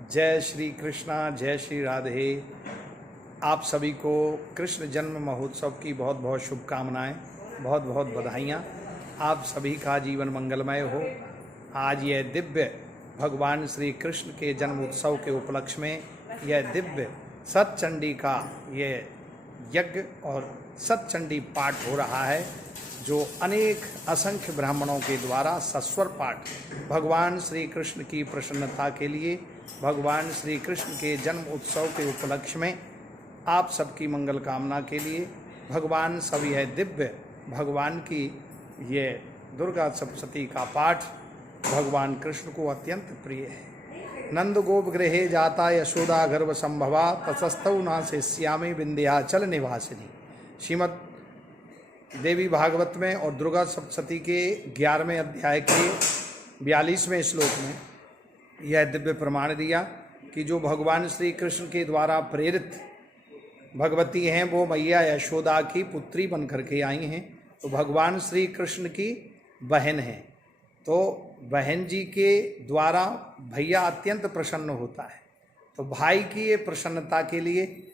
जय श्री कृष्णा, जय श्री राधे। आप सभी को कृष्ण जन्म महोत्सव की बहुत बहुत शुभकामनाएं, बहुत बहुत बधाइयाँ। आप सभी का जीवन मंगलमय हो। आज यह दिव्य भगवान श्री कृष्ण के जन्म उत्सव के उपलक्ष्य में यह दिव्य सतचंडी का यह यज्ञ और सतचंडी पाठ हो रहा है, जो अनेक असंख्य ब्राह्मणों के द्वारा सस्वर पाठ भगवान श्री कृष्ण की प्रसन्नता के लिए, भगवान श्री कृष्ण के जन्म उत्सव के उपलक्ष्य में आप सबकी मंगल कामना के लिए भगवान सब यह दिव्य भगवान की ये दुर्गा सप्तशती का पाठ भगवान कृष्ण को अत्यंत प्रिय है। नंद गोप गृहे जाता यशोदा गर्भ संभवा ततस्तौ न शिष्यामि विंध्याचल निवासिनी। श्रीमद् देवी भागवत में और दुर्गा सप्तशती के 11वें अध्याय के 42वें श्लोक में यह दिव्य प्रमाण दिया कि जो भगवान श्री कृष्ण के द्वारा प्रेरित भगवती हैं वो मैया यशोदा की पुत्री बन करके आई हैं, तो भगवान श्री कृष्ण की बहन हैं। तो बहन जी के द्वारा भैया अत्यंत प्रसन्न होता है, तो भाई की ये प्रसन्नता के लिए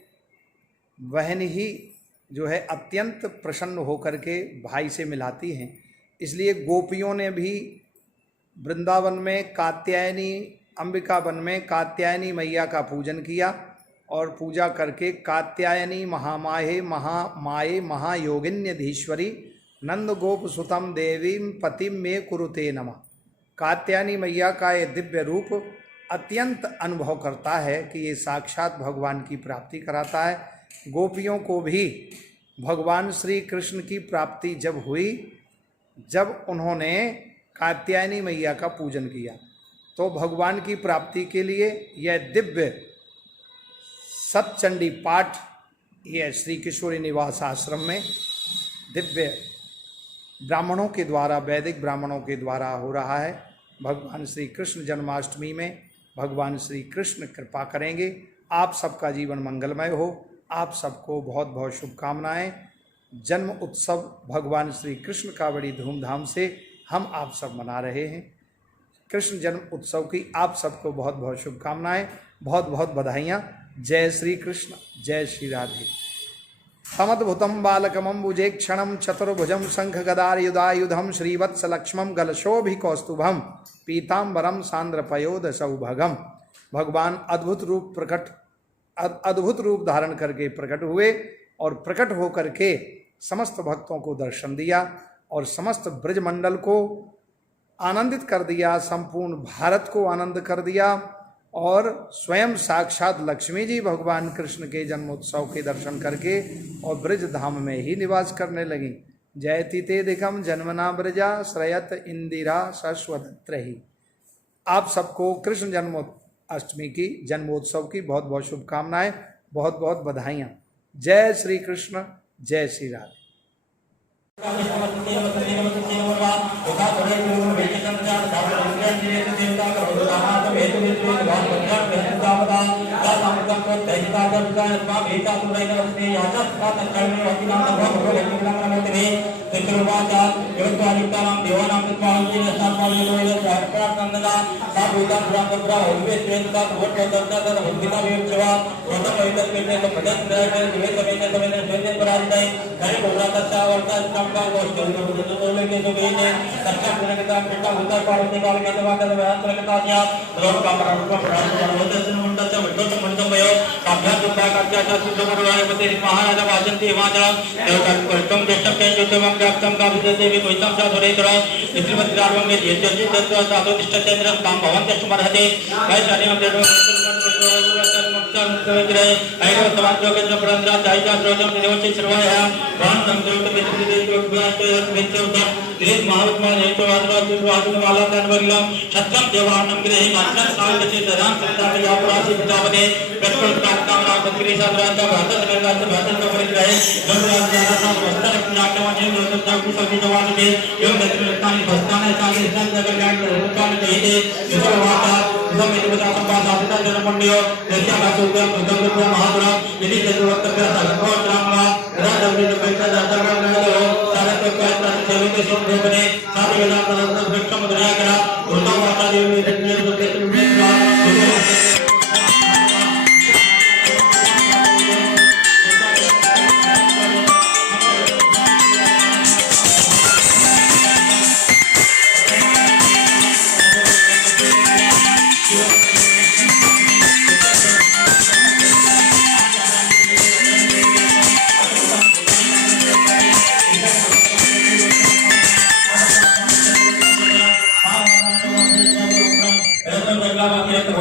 बहन ही जो है अत्यंत प्रसन्न होकर के भाई से मिलाती हैं। इसलिए गोपियों ने भी वृंदावन में कात्यायनी अंबिका वन में कात्यायनी मैया का पूजन किया और पूजा करके कात्यायनी महामाहे महामाये महायोगिन्यधीश्वरी नंद गोप सुतम देवीम पतिम में कुरुते नमः। कात्यायनी मैया का ये दिव्य रूप अत्यंत अनुभव करता है कि ये साक्षात भगवान की प्राप्ति कराता है। गोपियों को भी भगवान श्री कृष्ण की प्राप्ति जब हुई, जब उन्होंने कात्यायनी मैया का पूजन किया, तो भगवान की प्राप्ति के लिए यह दिव्य सतचंडी पाठ यह श्री किशोरी निवास आश्रम में दिव्य ब्राह्मणों के द्वारा, वैदिक ब्राह्मणों के द्वारा हो रहा है। भगवान श्री कृष्ण जन्माष्टमी में भगवान श्री कृष्ण कृपा करेंगे, आप सबका जीवन मंगलमय हो। आप सबको बहुत बहुत शुभकामनाएं। जन्म उत्सव भगवान श्री कृष्ण का बड़ी धूमधाम से हम आप सब मना रहे हैं। कृष्ण जन्म उत्सव की आप सबको बहुत बहुत शुभकामनाएं, बहुत बहुत बधाइयाँ। जय श्री कृष्ण, जय श्री राधे। समद्भुतं बालकमंबुजे क्षणं चतुर्भुजं शंख गदायुधायुधं श्रीवत्सलक्ष्मं गलशोभिकौस्तुभं पीताम्बरं सांद्रपयोध सौभगम। भगवान अद्भुत रूप धारण करके प्रकट हुए और प्रकट होकर के समस्त भक्तों को दर्शन दिया और समस्त ब्रजमंडल को आनंदित कर दिया, संपूर्ण भारत को आनंद कर दिया। और स्वयं साक्षात लक्ष्मी जी भगवान कृष्ण के जन्मोत्सव के दर्शन करके और ब्रज धाम में ही निवास करने लगी। जयति ते दिकम जन्मना ब्रजा श्रयत इंदिरा शश्वदत्रहि। आप सबको कृष्ण जन्माष्टमी की जन्मोत्सव की बहुत बहुत शुभकामनाएं, बहुत बहुत बधाइयाँ। जय श्री कृष्ण, जय श्री राधे। Terima kasih.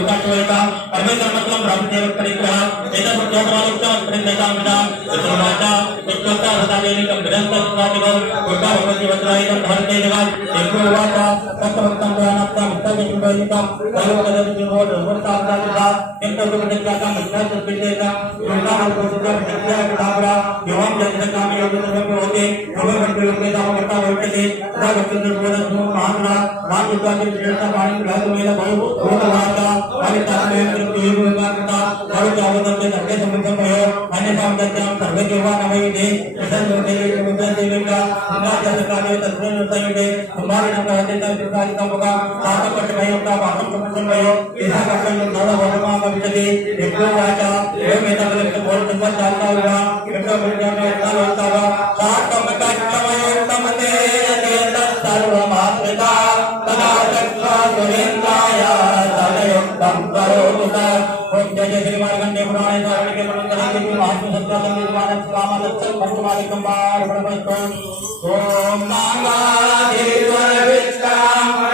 लोकाशोयिका परमेश्वरमत्वं ब्रह्मदेव परिग्रह एतत् प्रचोदनालुक्तं प्रेरणेतामिदा सुमाचा उत्तोत्तर हृदयेनिकं विदन्तस्वादिवं गोटा भगवती वज्रायुधं धरते जगत् देवोवाचा सत्तमत्तं ज्ञानात्तं उत्तमयुगयुगं वयोकदतिर्भो दुर्वर्ताब्दादिधा नित्यदुर्गतिक्राकं उत्तरसुद्भिदेकं योगामल्पसुद्धं नित्याविधावरा योगं जनितकामि योगितव्यं होते योगमन्त्रियोगे दामवर्ता वर्तते तथा भक्तिर्बोधसु महात्मा रामयुगादि श्रेष्ठ पाणि ग्रहमेल बहु भूतवाचा हरितात्मेन कृत्युयोगता भरुचावदत्ते धर्मे समुद्धं भयो अन्यथां दत्तं सर्वे देवा नमयुते प्रसन्नोदेवे मुद्रादेवेका विनाशकाले तस्मिन्नुतयुते कुमारिणं कहते तत्कालिकं भगा सातपट्टभयं पापं समुद्धं भयो इहा कक्षं नववर्मामविचते विष्णुवाचा एवमेतकलक्ष भोरसंवत्साल्तावा विष्णुविज्ञानोत्तावा सातमकक्षमयोक्तमते सर्वमात्रिता तदा चक्षा सुरेन्द्राय तदयुक्तं करोतु स जय जय श्री मार्कंडेय पुराणे धारणे के मनंतरादि महात्म सत्ता संगीत मानस कामलक्षण पंचमादिकं पारब्रह्मस्तु ओम नागाधीश्वर विष्णाम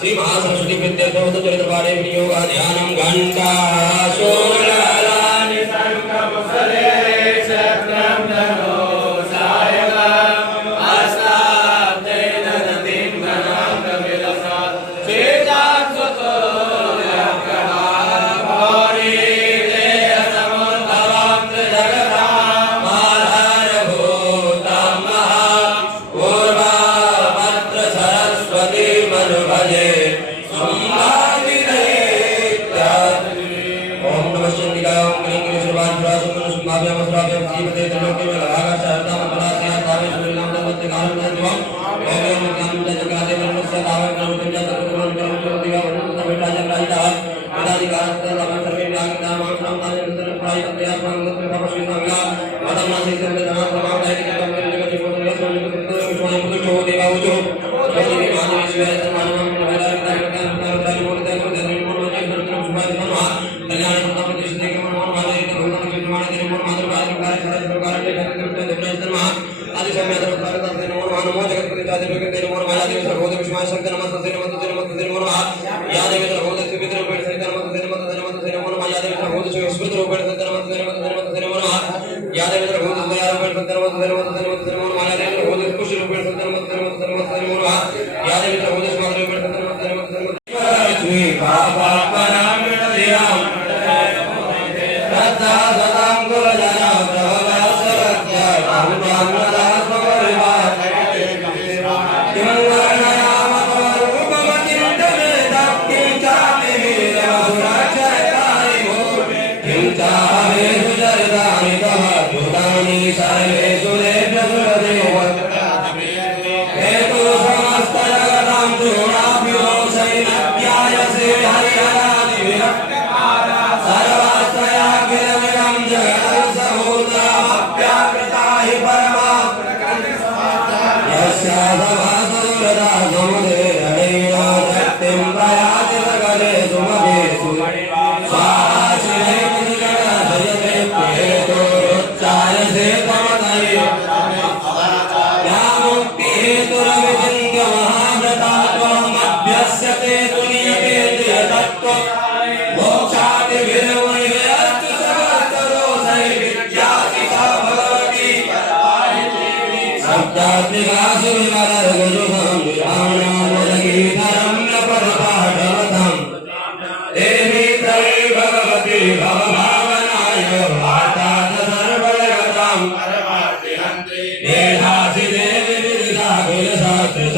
श्री महासरस्वती प्रत्यर्थ चरित्र पारे विनियोग ध्यानम घंटा सोलानि संकमुसले शत्रम धनो सायगम आस्ताते नदीं गणां कविलसा चेतां स्वतो यकहा भौरी देह समुद्रवां जगतां आधारभूतं महा पूर्वा पत्र सरस्वती मनु भजे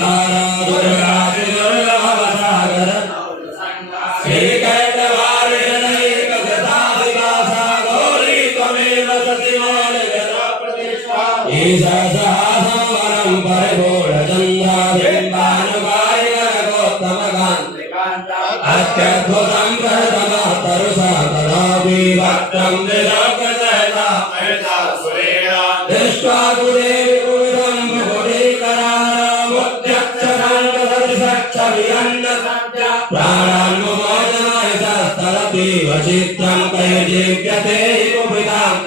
Sara कदापि भक्तं विलोकसहिता महिता सुरेण दृष्ट्वा गुरेवि गुरुं मुहुरीकरामुद्यक्षराङ्गसदृशक्षभियन्न प्राणान्मुमोचनाय तदपि वचित्रं कैर्जीव्यते हि कुपिताम्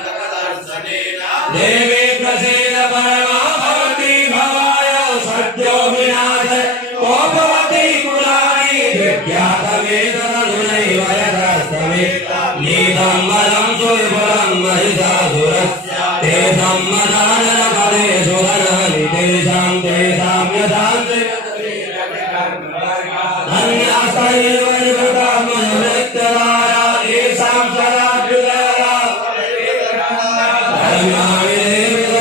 देवी प्रसीद परमा भवति भवाय सद्यो विनाश को भवति कुलानि विज्ञातवेदनैव यथास्तमे नीतं मदं सुविपुलं महिषासुरस्य तेषां मदाननफले सुधनानि तेषां यथांसि धन्यास्तैव निवृत्तमनुवृत्तदाया येषां सदाभ्युदया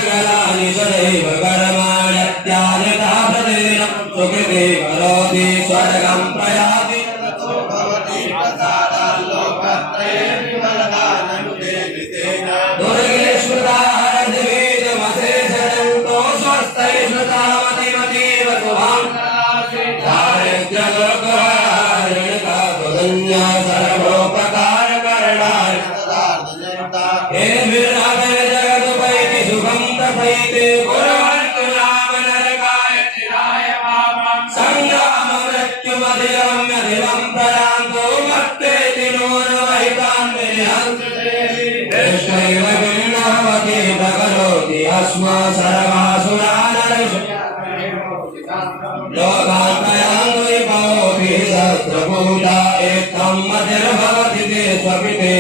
धर्माणि सदैव कर्माण्यत्यानिता प्रदेन सुकृते करोति स्वर्गं प्रयाति ततो भवति प्रसादान् लोकत्रये विमलदाननुदेवितेन दुर्गेश्वरादिवेदमशेषजन्तो स्वस्तै श्रुतामतिमतीव शुभाम् दारिद्र्यलोकहारिणिका सर्वोपकारकरणाय हे विराजगदुपैति सुखं तपैते गुरुवन्तु नाम नरकाय चिराय पापं संग्राममृत्युमधिगम्यधिवं प्रयान्तो मत्तेति नूनवहितान् विहन्ति दृष्ट्वैव भिन्नवति प्रकरोति अस्मा सर्वासुरानरिषु लोकान्तयान्तु विभवति सहस्रभूता एकं मतिर्भवति ते स्वपिते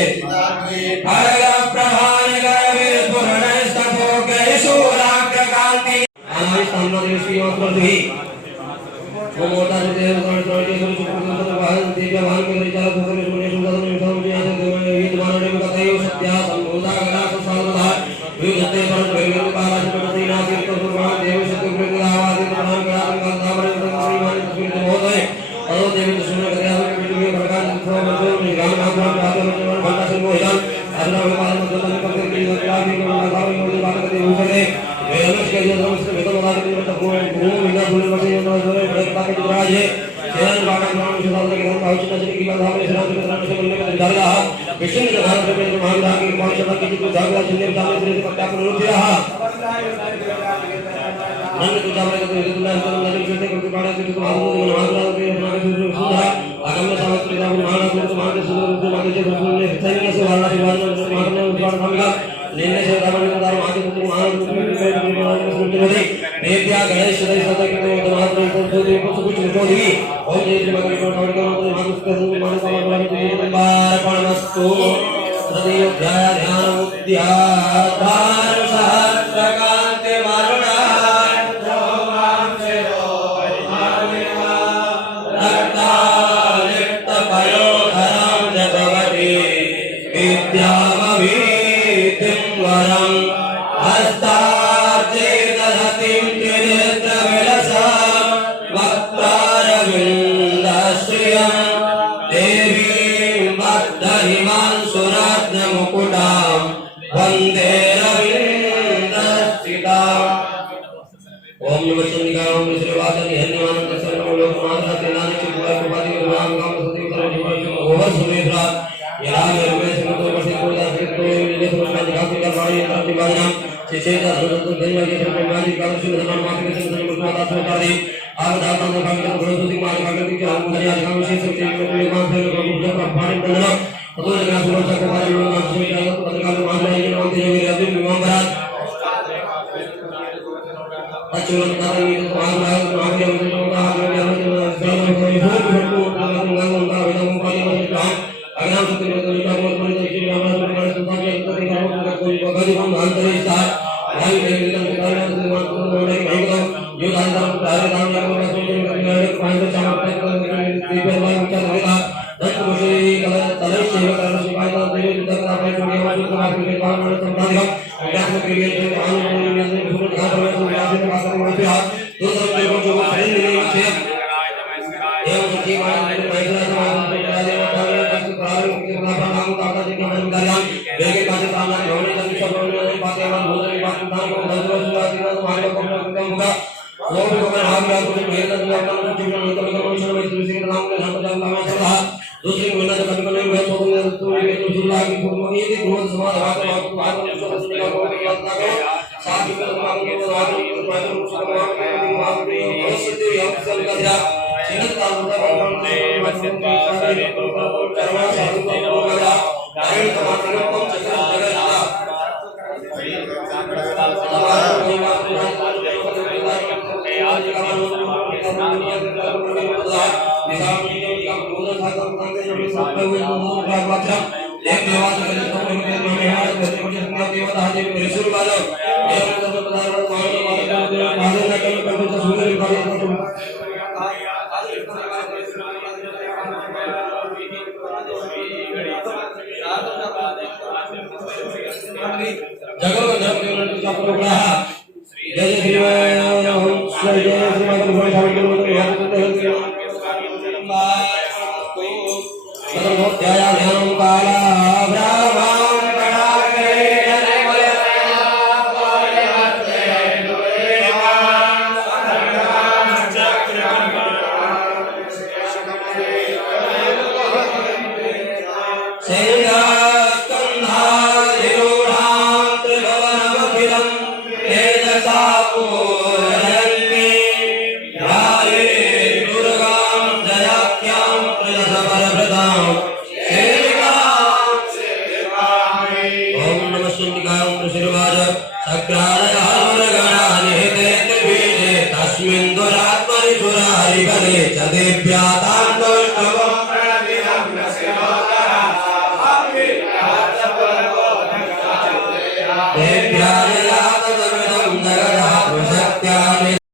भरप्रभानि करवे पूर्णस्तथोग्रैशूराग्रकान्ति अनाविस्तम्भदेशीयोत्पत्तिः मोमोता देव गणतोटे सुचुकुन्दवाहन दिव्यवान के विचार सुखले सुने सुन्दर विसंज्ञात देवयित मानव कथयो सत्या संबोधा गला सुसावधा विजते पर वेवेन बालाज प्रति नासिक सुरमान देव सत्य प्रगलावादि प्रधान गणान कांतामरे श्रीमान तस्वीर महोदय अरो देवी सुने कथया के विदुगे प्रकार सुखो मजो निगाम नाम जाते मजो भंडा से मोहिदान अदना विमान मजो करके की क्लास में लगाओ योनि बात करते हुए वेलस के जो समस्त वेतन वाला के तो भूमि बिना भूले मसे जो जोरे बड़का के जुराज है तेरन बाटा नाम से साल के हम पहुंच नजर की बात हमें श्राम के तरह से मिलने का डरला विष्णु के धाम में जो महान की कौन सा की जो धागा जिंदे सामने से पक्का को रोक रहा मन को जावे तो दुनिया से नजर से को बाड़ा के तो महान महान के अपना के सुधा आगम में सामने के महान को तो महान के सुंदर रूप में जो ने सैन्य से वाला महान ने उद्धार करेगा लेने से रावण का माते को महान रूप में सुंदर देवया गणेश सदा सदा के महान को कुछ जो दी ओम जय श्री मगरी को और को महान के मान को बार पणमस्तु सदैव ध्यान उद्याधार सहस्रकांते वरुणा जोमां से रक्तालिप्त पयोधरं जगवति विद्यामभीतिं वरं हस्तार्चेदधतिं त्रिनेत्रविलसं वक्त्रारविन्दश्रियं देवीं बद्धहिमां सुरत्नमुकुटां वन्दे रविन्द्रस्थिताम् ओम नमः शिवाय ओम श्रीवासनि हनुमान दर्शन लोकमाता तेनानि चित्वाय कुपादि नाम काम सति करो जीवन ओवर सुमेधा या निर्वे समतो वर्षे कोदा कृतो निजे समस्या दिखाती कर वाणी अंतर दिवाना शेषेता सुरत धन्य के ब्रह्मादि कालसु धर्म मात्र के संग मुस्माता सोतारी आवदाता ने भाग्य को सुति मार भाग्य के हम दुनिया का विशेष से में मान से प्रभु जब पाणी बंदना तो जगह सुरक्षा को बारे में नाम से जानो पत्रकार मान ले के नाम तेरे मेरे अभी विमंबरात अचूल कार्य में तो आग लाग आग के अंदर का आग में हम सर्व को भूत भटको गंगा गंगा वेदम पानी में काम अग्नाम सत्य में तो का बोल बोल श्री राम राम के संतान के प्रति का कोई भगवान हम अंतरिक्ष था भाई के विदम के कारण से मान को बोले भाई को जो दान दान तारे दान या को सोच में करने पांच चार तक दिव्य भाई उच्च होगा दत्त मुझे कल तले सेवा करने से पाए तो देव तक का भाई को हमारे को बात के पावन में संतान का अध्यात्म के लिए जो आने वाले में से गुरु का प्रवेश में आदि का करने में से दो सब को जो सही नहीं है एवं सच्ची मान में पैसा समाज में राजे और तक प्रारंभ के नाम दाता जी के नाम दरिया वेगे का सामना होने का सब होने बातें और भोजन की बात दान को दर्शन शुरुआती में तुम्हारे को होगा वो भी को हम लोग को मेरे तक अपना जीवन में तो मनुष्य में तुलसी के नाम में हम जान पावे सदा दूसरी महीना तक कभी नहीं हुआ तो जिल्लाकी पूर्वगीति क्रोध समाधान साधु कर्मांगे साधु कर्मांगे सुखमांगे सिद्धि यक्षलगजा चिन्तामुदा भगवन्ते वसित्वा सरेतो कर्मा साधु कर्मगजा दायित्व समापनम चतुर्जगता तस्मिन् दुरात्मनि सुरारि बले च देव्याताम्